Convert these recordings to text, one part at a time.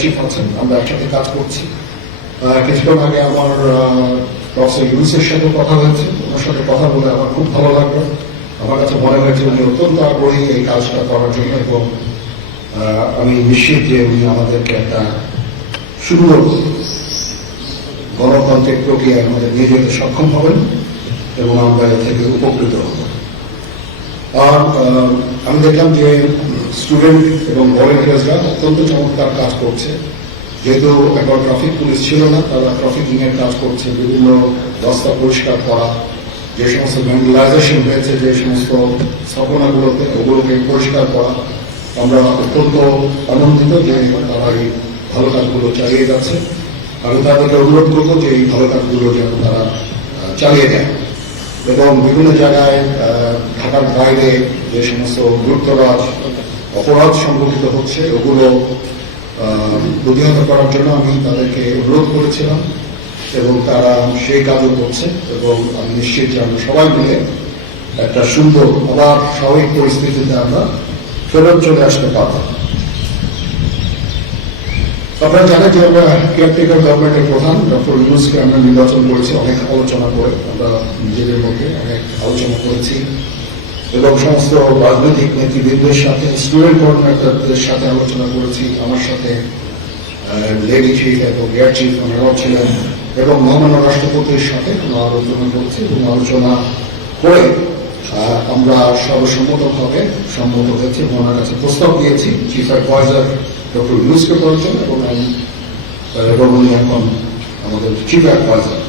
Chief আছেন, আমরা একসাথে কাজ করছি। কিছুক্ষণ আগে আমার প্রফেসর ইউনুসের সাথে কথা হয়েছে, ওনার সাথে কথা বলে আমার খুব ভালো লাগলো। আমার কাছে মনে হয়েছে উনি অত্যন্ত আগ্রহী এই কাজটা করার জন্য, এবং আমি নিশ্চিত যে উনি আমাদেরকে একটা সুন্দর গণতান্ত্রিক প্রক্রিয়ায় আমাদের নিয়ে যেতে সক্ষম হবেন এবং আমরা এ থেকে উপকৃত হব। আর আমি দেখলাম যে স্টুডেন্ট এবং ভলেন্টিয়ার্সরা অত্যন্ত চমৎকার কাজ করছে। যেহেতু একবার ট্রাফিক পুলিশ ছিল না, তারা ট্রাফিকিং এর কাজ করছে, বিভিন্ন রাস্তা পরিষ্কার করা, যে সমস্ত ভ্যান্ডালাইজেশন হয়েছে যে সমস্ত স্থাপনাগুলোতে, ওগুলোকে পরিষ্কার করা। আমরা অত্যন্ত আনন্দিত যে তারা এই ভালো কাজগুলো চালিয়ে যাচ্ছে। আমি তাদেরকে অনুরোধ করবো যে এই ভালো কাজগুলো যেন তারা চালিয়ে দেয়, এবং বিভিন্ন জায়গায় ঢাকার বাইরে যে সমস্ত লুটতরাজ অপরাধ সংঘটিত হচ্ছে ওগুলো প্রতিহত করার জন্য আমি তাদেরকে অনুরোধ করেছিলাম, এবং তারা সেই কাজও করছে। এবং আমি নিশ্চিত যে আমরা সবাই মিলে একটা সুন্দর আবার স্বাভাবিক পরিস্থিতিতে আমরা ফেরত চলে আসতে পারব। আপনারা জানেন যে আমরা কেয়ারটেকার গভর্নমেন্টের প্রধান ডক্টর ইউনূসকে আমরা নির্বাচন করেছি অনেক আলোচনা করে, আমরা নিজেদের মধ্যে অনেক আলোচনা করেছি, এবং সমস্ত রাজনৈতিক নেতৃবৃন্দের সাথে, স্টুডেন্ট কোঅর্ডিনেটরদের সাথে আলোচনা করেছি। আমার সাথে লেডি চিফ এবং এয়ার চিফ ওনারাও ছিলেন, এবং মহামান্য রাষ্ট্রপতির সাথে আমরা আলোচনা করেছি, এবং আলোচনা করে আমরা সর্বসম্মতভাবে সম্মত হয়েছে এবং ওনার কাছে প্রস্তাব দিয়েছি চিফ অ্যাডভাইজার ডক্টর ইউনূসকে করার জন্য, এবং উনি এখন আমাদের চিফ অ্যাডভাইজার।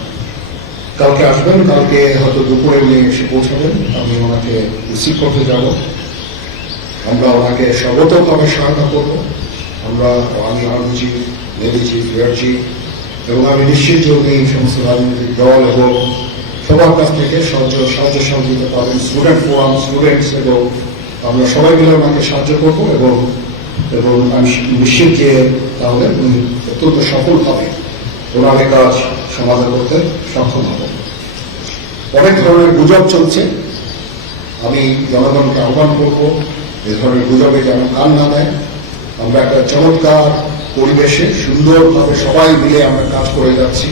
কালকে আসবেন, কালকে হয়তো দুপুরে উনি এসে পৌঁছাবেন, আমি ওনাকে রিসিভ করতে যাব। আমরা ওনাকে সর্বতভাবে সহায়তা করবো। আমি army chief, navy chief, air chief, এবং আমি নিশ্চিত যে উনি সমস্ত রাজনৈতিক দল এবং সবার কাছ থেকে সাহায্য সহযোগিতা পাবেন, স্টুডেন্ট ফোরাম, স্টুডেন্টস, এবং আমরা সবাই মিলে ওনাকে সাহায্য করবো, এবং আমি নিশ্চিত যে তাহলে উনি অত্যন্ত সফলভাবে ওনার কাজ সমাধান করতে সক্ষম হবে। অনেক ধরনের গুজব চলছে, আমি জনগণকে আহ্বান করবো এ ধরনের গুজবে যেন কান না দেয়। আমরা একটা চমৎকার পরিবেশে সুন্দরভাবে সবাই মিলে আমরা কাজ করে যাচ্ছি।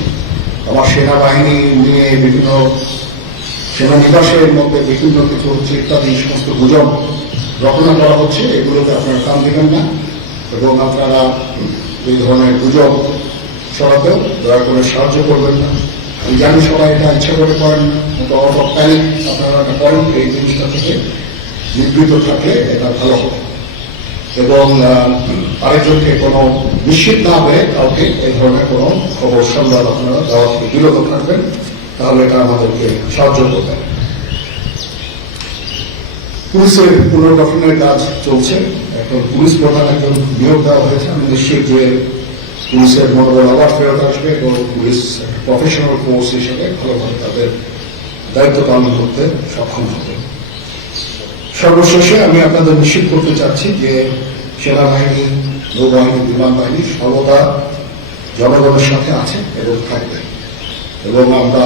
আমার সেনাবাহিনী নিয়ে বিভিন্ন সেনানিবাসের মধ্যে বিভিন্ন কিছু হচ্ছে ইত্যাদি সমস্ত গুজব রচনা করা হচ্ছে, এগুলোতে আপনারা কান দেবেন না, এবং আপনারা এই ধরনের গুজব সরাতেও দয়া করে সাহায্য করবেন না। আমি জানি সবাই এটা ইচ্ছা করে করেন, আপনারা এটা করেন, এই জিনিসটা থেকে নিবৃত থাকলে এটা ভালো হবে, এবং আরেকজনকে কোনো নিশ্চিত না হয়ে কাউকে এই ধরনের কোনো খবর সংবাদ আপনারা দেওয়া থেকে বিরত থাকবেন, তাহলে এটা আমাদেরকে সাহায্য করবে। পুলিশের পুনর্গঠনের কাজ চলছে, এখন পুলিশ প্রধান একজন নিয়োগ দেওয়া হয়েছে। আমি নিশ্চিত যে পুলিশের মনোবল আবার ফেরত আসবে, এবং পুলিশ প্রফেশনাল ফোর্স হিসেবে ভালোভাবে তাদের দায়িত্ব পালন করতে সক্ষম হবে। সর্বশেষে আমি আপনাদের নিশ্চিত করতে চাচ্ছি যে সেনাবাহিনী, নৌবাহিনী, বিমান বাহিনী সর্বদা জনগণের সাথে আছে এবং থাকবে, এবং আমরা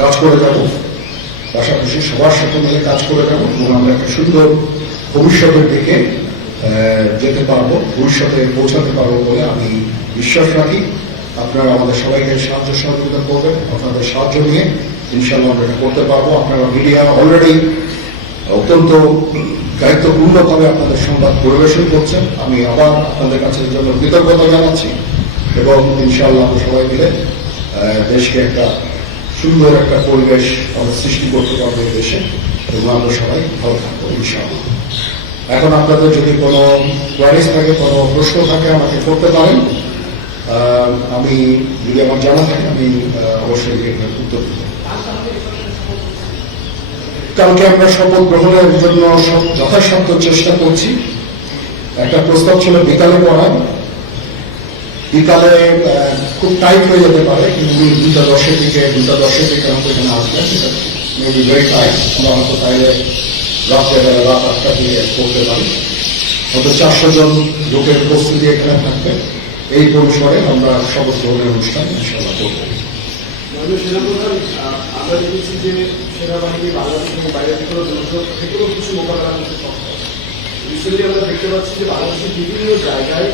কাজ করে যাব, পাশাপাশি সবার সাথে মিলে কাজ করে যাব, এবং আমরা একটা সুন্দর ভবিষ্যতের দিকে যেতে পারবো, ভবিষ্যতে পৌঁছাতে পারবো বলে আমি বিশ্বাস রাখি। আপনারা আমাদের সবাইকে সাহায্য সহযোগিতা করবেন, আপনাদের সাহায্য নিয়ে ইনশাআল্লাহ আমরা এটা করতে পারবো। আপনারা মিডিয়া অলরেডি অত্যন্ত দায়িত্বপূর্ণভাবে আপনাদের সংবাদ পরিবেশন করছেন, আমি আবার আপনাদের কাছে জন্য কৃতজ্ঞতা জানাচ্ছি, এবং ইনশাআল্লাহ আমরা সবাই মিলে দেশকে একটা সুন্দর একটা পরিবেশ আমরা সৃষ্টি করতে পারবো এই দেশে, এবং আমরা সবাই ভালো থাকবো ইনশাআল্লাহ। এখন আপনাদের যদি কোনো কোয়ারিজ থাকে, কোনো প্রশ্ন থাকে আমাকে করতে পারেন, আমি যদি আমার জানা থাকে আমি অবশ্যই উত্তর দেব। কালকে আমরা শপথ গ্রহণের জন্য যথাসাধ্য চেষ্টা করছি। একটা প্রস্তাব ছিল বিকালে করার, বিকালে খুব টাইট হয়ে যেতে পারে, কিন্তু 2:10 দিকে আমাদের এখানে আসবেন, মেবি ভেরি টাইট। আমরা হয়তো তাইলে রাত 8টা দিয়ে করতে পারি, হয়তো 400 জন লোকের উপস্থিতি এখানে থাকবে। এই পরিসরে আমরা শপথ গ্রহণের অনুষ্ঠান ইনশাআল্লাহ করব। আমরা দেখেছি যে সেনাবাহিনী বাংলাদেশ এবং বাইরে থেকেও কিছু মোকাবেলা করতে সক্ষম। রিসেন্টলি আমরা দেখতে পাচ্ছি যে বাংলাদেশের বিভিন্ন জায়গায়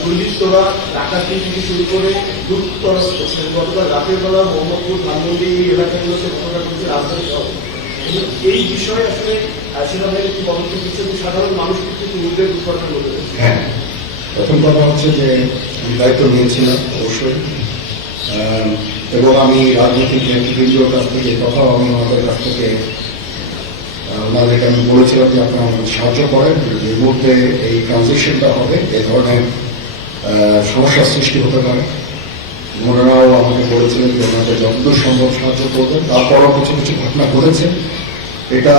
দুর্বৃত্তরা ডাকাতি থেকে শুরু করে লুটতরাজ করছে। গতকাল রাতের বেলা মোহাম্মদপুর ধানমন্ডি এই এলাকাগুলোতে ঘটনা ঘটেছে রাজধানী শহরে। এই বিষয়ে আসলে সেনাবাহিনী কি পদক্ষেপ দিচ্ছে এবং সাধারণ মানুষ কিন্তু উদ্বেগ উৎপাদন করতে পারছে। হ্যাঁ, প্রথম কথা হচ্ছে যে আমি দায়িত্ব নিয়েছিলাম অবশ্যই, এবং আমি রাজনৈতিক নেতৃবৃন্দর কাছ থেকে কথাও আমি আমাদের কাছ থেকে ওনাদেরকে আমি বলেছিলাম যে আপনারা আমাদের সাহায্য করেন, এই মুহূর্তে এই ট্রানজিশনটা হবে, এ ধরনের সমস্যার সৃষ্টি হতে পারে। ওনারাও আমাকে বলেছিলেন যে ওনাদের যতদূর সম্ভব সাহায্য করবেন। তারপরও কিছু কিছু ঘটনা ঘটেছে। এটা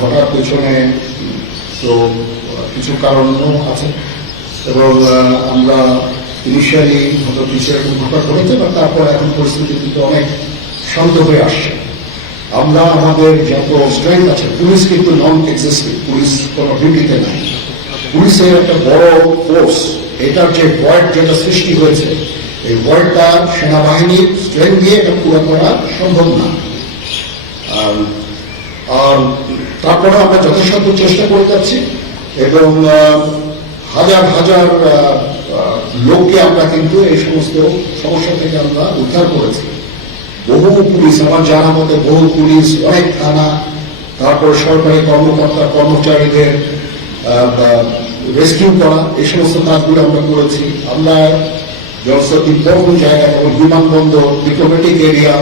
ঘটার পেছনে তো কিছু কারণও আছে, এবং আমরা ইনিশিয়ালি হয়তো কিছু এরকম ঘটনা ঘটেছে, বা তারপর এখন পরিস্থিতি কিন্তু অনেক শান্ত হয়ে আসছে। আমরা আমাদের যত স্ট্রেংথ আছে, পুলিশ কিন্তু নন এক্সিস্টিং, পুলিশ কোনো ডিউটিতে নাই। পুলিশের একটা বড় ফোর্স, এটার যে ভয়েড যেটা সৃষ্টি হয়েছে, এই ভয়েডটা সেনাবাহিনীর স্ট্রেংথ দিয়ে এটা পুরো করা সম্ভব না। আর তারপরে আমরা যথাসাধ্য চেষ্টা করে যাচ্ছি, এবং হাজার হাজার লোককে আমরা কিন্তু এই সমস্ত সমস্যা থেকে আমরা উদ্ধার করেছি। বহু পুলিশ, আমার জানা মতে বহু পুলিশ, অনেক থানা, তারপর সরকারি কর্মকর্তা কর্মচারীদের রেস্কিউ করা, এই সমস্ত কাজগুলো আমরা করেছি। আমরা ইম্পর্টেন্ট জায়গা যেমন বিমানবন্দর, ডিপ্লোম্যাটিক এরিয়া,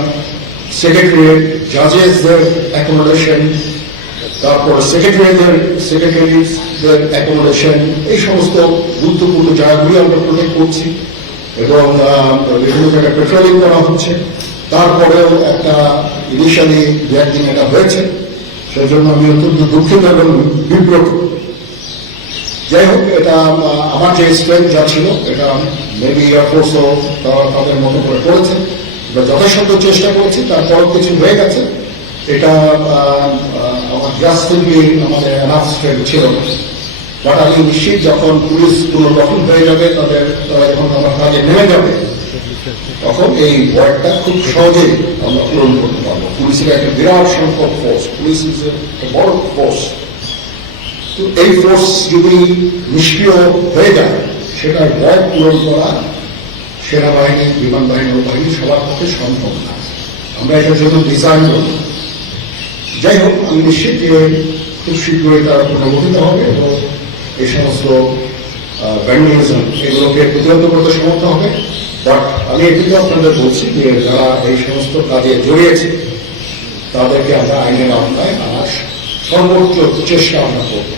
সেক্রেটারিয়েট, জাজেসদের অ্যাকোমোডেশন, তারপর সেক্রেটারিদের অ্যাকোমোডেশন, এই সমস্ত গুরুত্বপূর্ণ জায়গাগুলি আমরা প্রোটেক্ট করছি, এবং বিভিন্ন জায়গায় পেট্রোলিং করা হচ্ছে। তারপরেও একটা ইনিশিয়ালি দু একদিন এটা হয়েছে, সেই জন্য আমি অত্যন্ত দুঃখিত এবং বিব্রত। যাই হোক, এটা আমার যে স্ট্রেংথ যা ছিল, এটা মেবি এয়ারফোর্সও তারা তাদের মতো করে করেছে, আমরা যথাসাধ্য চেষ্টা করেছি। তারপরও কিছু হয়ে গেছে, এটা আমার জাস্টলি আমাদের এনাফ স্ট্রেংথ ছিল না। বাট আমি নিশ্চিত যখন পুলিশ পুনর্গঠন হয়ে যাবে, তারা যখন আমার কাজে নেমে যাবে, তখন এই ওয়ার্ডটা খুব সহজেই আমরা পূরণ করতে পারবো। পুলিশের একটা বিরাট সংখ্যক ফোর্স, পুলিশ ইজ এ বড় ফোর্স। তো এই ফোর্স যদি নিষ্ক্রিয় হয়ে যায়, সেটার ওয়ার্ড পূরণ করা সেনাবাহিনী, বিমান বাহিনী, নৌবাহিনী সবার পক্ষে সম্ভব না। আমরা এটার জন্য ডিজাইন করব। যাই হোক, আমি নিশ্চিত যে খুব শীঘ্রই তারা পুনর্গঠিত হবে, এবং এই সমস্ত ভ্যান্ডালিজম এগুলোকে প্রতিহত করতে সমর্থ হবে। বাট আমি এটুকু আপনাদের বলছি যে যারা এই সমস্ত কাজে জড়িয়েছে, তাদেরকে আমরা আইনের আওতায় আনার সর্বোচ্চ চেষ্টা আমরা করব।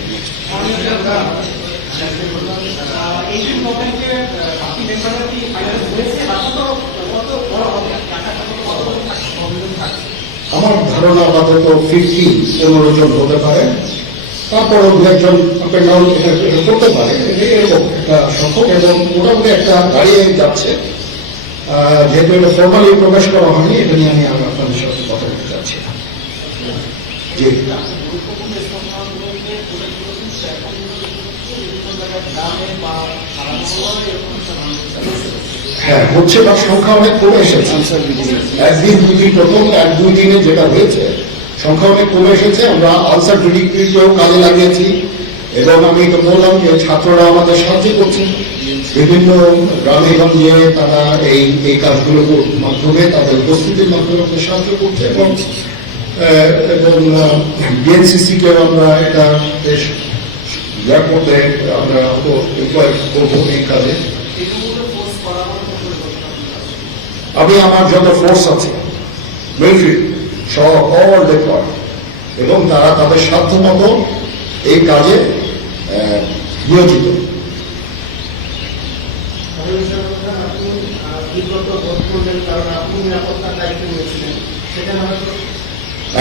আমার ধারণা আপাতত 15 জন হতে পারে, তারপরও দু একজন করতে পারে, এরকম একটা সংখ্যক, এবং মোটামুটি একটা দাঁড়িয়ে যাচ্ছে। যেহেতু এটা ফর্মালি প্রকাশ করা হয়নি, এটা নিয়ে আমি আপনাদের সাথে কথা বলতে চাচ্ছি না। জি, হ্যাঁ হচ্ছে, তার সংখ্যা অনেক কমে এসেছে। একদিন দুই দিন, প্রথম 1-2 দিনে যেটা হয়েছে, সংখ্যা অনেক কমে এসেছে। আমরা আনসার ডিডিকেও কাজে লাগিয়েছি, এবং আমি তো বললাম যে ছাত্ররা আমাদের সাহায্য করছে বিভিন্ন গ্রামে গঞ্জে। তারা এই কাজগুলোর মাধ্যমে, তাদের উপস্থিতির মাধ্যমে আমাদের সাহায্য করছে, এবং বিএনসিসিকেও আমরা এটা বেশ করতে আমরা এমপ্লয় করবো এই কাজে। আমি আমার যত ফোর্স আছে, মিলিটারি সহ অল ডিপ্লয়েড, এবং তারা তাদের সাধ্য মতো এই কাজে নিয়োজিত।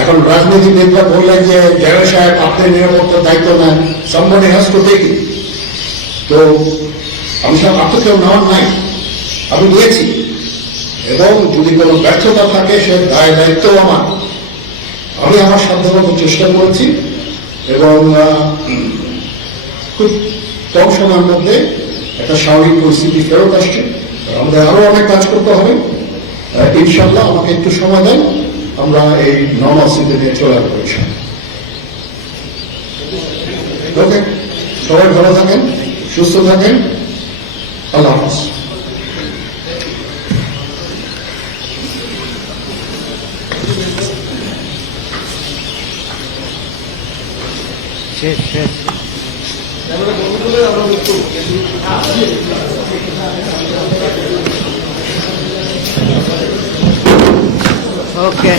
এখন রাজনীতিবিদরা বললেন যে জেনারেল সাহেব আপনি নিরাপত্তার দায়িত্ব নেন, somebody has to take it। তো আমি সব আপনি কেউ নেওয়ার নাই, আমি নিয়েছি, এবং যদি কোনো ব্যর্থতা থাকে সে দায়িত্ব আমার। আমি আমার সাধ্যমতো চেষ্টা করেছি, এবং খুব কম সময়ের মধ্যে একটা স্বাভাবিক পরিস্থিতি ফেরত আসছে। আমাদের আরো অনেক কাজ করতে হবে, ইনশাল্লাহ। আমাকে একটু সময় দেন, আমরা এই নর্মাল স্থিতিতে চলে আসবো। ওকে। সবাই ভালো থাকেন, সুস্থ থাকেন। আল্লাহ হাফেজ। আমরা বন্ধ করে আমরা মুক্ত Okay.